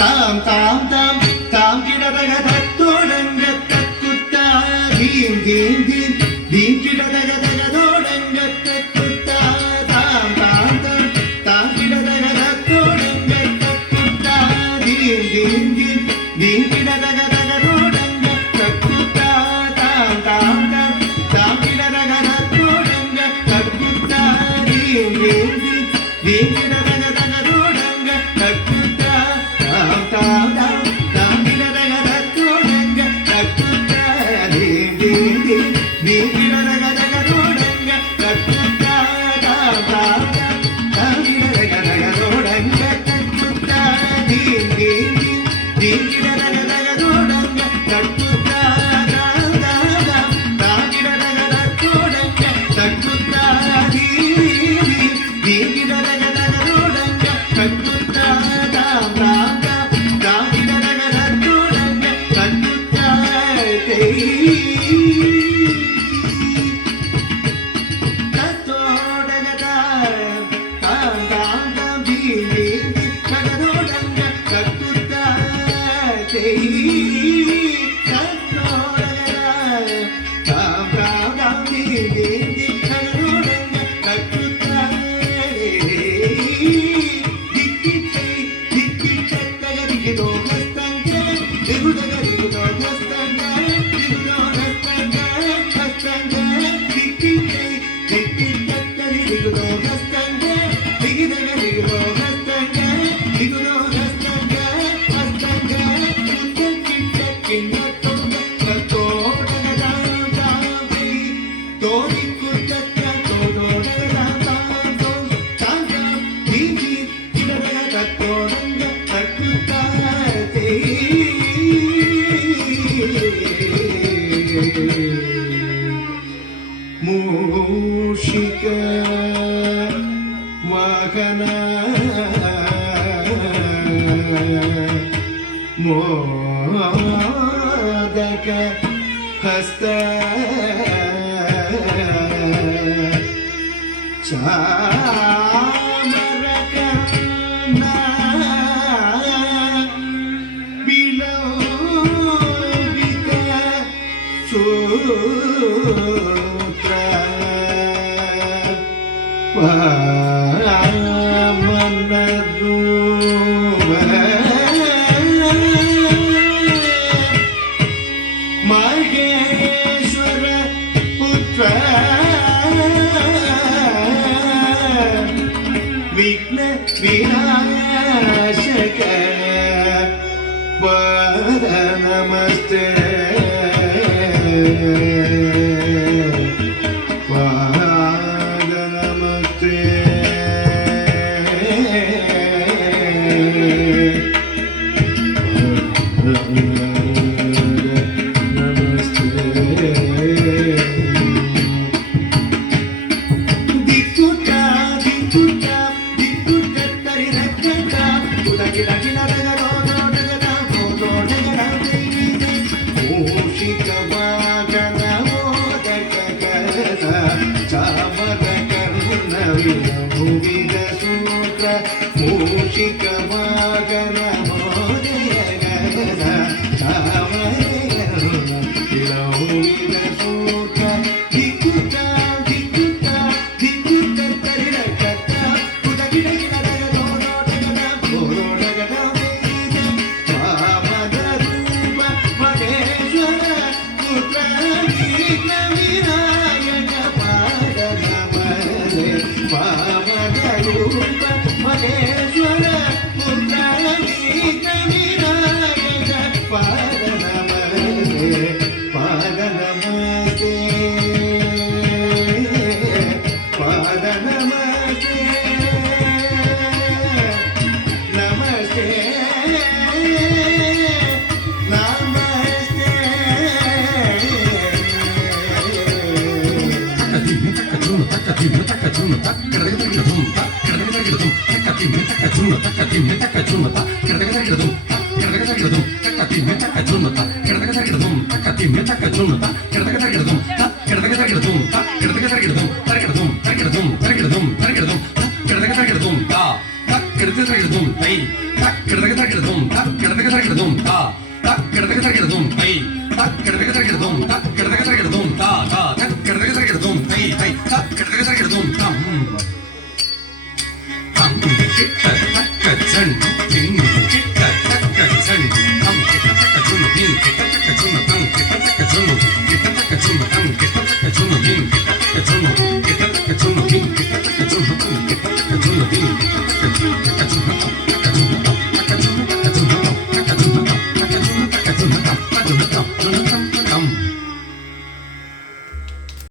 தாம் தாம் தாம் தாம் கிடதக தத்தோடங்க தக்குத்தா தீம் தீம் தீம் தீம் கிடதக தகதோடங்க தக்குத்தா தாம் தாம் தாம் தாம் கிடதக தத்தோடங்க தக்குத்தா தீம் தீம் தீம் தீம் கிடதக தகதோடங்க தக்குத்தா தாம் தாம் தாம் தாம் கிடதக தத்தோடங்க தக்குத்தா தீம் தீம் தீம் தீம் கிடதக தகதோடங்க தக்குத்தா தாம் தாம் தாம் தாம் கிடதக தத்தோடங்க தக்குத்தா தீம் தீம் தீம் தீம் கிடதக தகதோடங்க தக்குத்தா தாம் தாம் தாம் தாம் கிடதக தகதோடங்க தக்குத்தா தீம் தீம் தீம் தீம் கிடதக தகதோடங்க தக்குத்தா தாம் தாம் தாம் தாம் கிடதக தகதோடங்க தக்குத்தா தீம் தீம் தீம் கிடதக தகதோடங்க தக்குத்தா தாம் தாம் தாம் தாம் கிடதக தகதோடங்க தக்குத்தா ಮೂಷಿಕ ವಾಹನ ಮೋದಕ ಹಸ್ತ ಚಾಮರಕ ವಿಲೋವಿತ ಸೂತ್ರ ವಾಮನರೂಪ ಮಹೇಶ್ವರ ಪುತ್ರ ವಿಘ್ನ ವಿನಾಶಕ ಪಾದ ನಮಸ್ತೆ ಪಾದ ನಮಸ್ತೆ ಮೂಷಿಕ ವಾಗನ ಮೋದಯ ಗಗನ ಚಾಮರ ವಿಲೋವಿತ ಸೂತ್ರ ದಿಕ್ಕುತ ದಿಕ್ಕುತ ದಿಕ್ಕುತ ತರಿರಕತ್ತ ಉದಗಿಡ ಗಿಡದಗ ನೋಡೋಟಗದ ಗೋರೋಟಗದ ವಾಮದ ರೂಪ ಮಹೇಶ್ವರ ಪುತ್ರ ವಿಘ್ನ ವಿನಾಯಕ ಪಾದ ನಮಸ್ತೆ ವಾಮದ ರೂಪ ಮಹೇಶ್ವರ ಪುತ್ರ ವಿಘ್ನ ವಿನಾಯಕ ಪಾದ ನಮಸ್ತೆ ಪಾದ ನಮಸ್ತೆ ಪಾದ ನಮಸ್ತೆ ನಮಸ್ತೆ தரகிடதும் தை தக்கிடதக தரகிடதும் தக்கிடதக தரகிடதும் தா தக்கிடதக தரகிடதும் தை தக்கிடதக தரகிடதும் தக்கிடதக தரகிடதும் தா தா தக்கிடதக தரகிடதும் தை தை தக்கிடதக தரகிடதும் தம் தம் கிட்ட தக்க சன் திங் கிட்ட தக்க சன் தம் கிட்ட தக்க சுன்னு திங் கிட்ட தக்க சுன்னு தம் கிட்ட தக்க சுன்னு கிட்ட தக்க சுன்னு தம் கிட்ட தக்க சுன்னு திங் கிட்ட தக்க சுன்னு கிட்ட தக்க சுன்னு திங் கிட்ட தக்க சுன்னு தம் கிட்ட தக்க சுன்னு திங்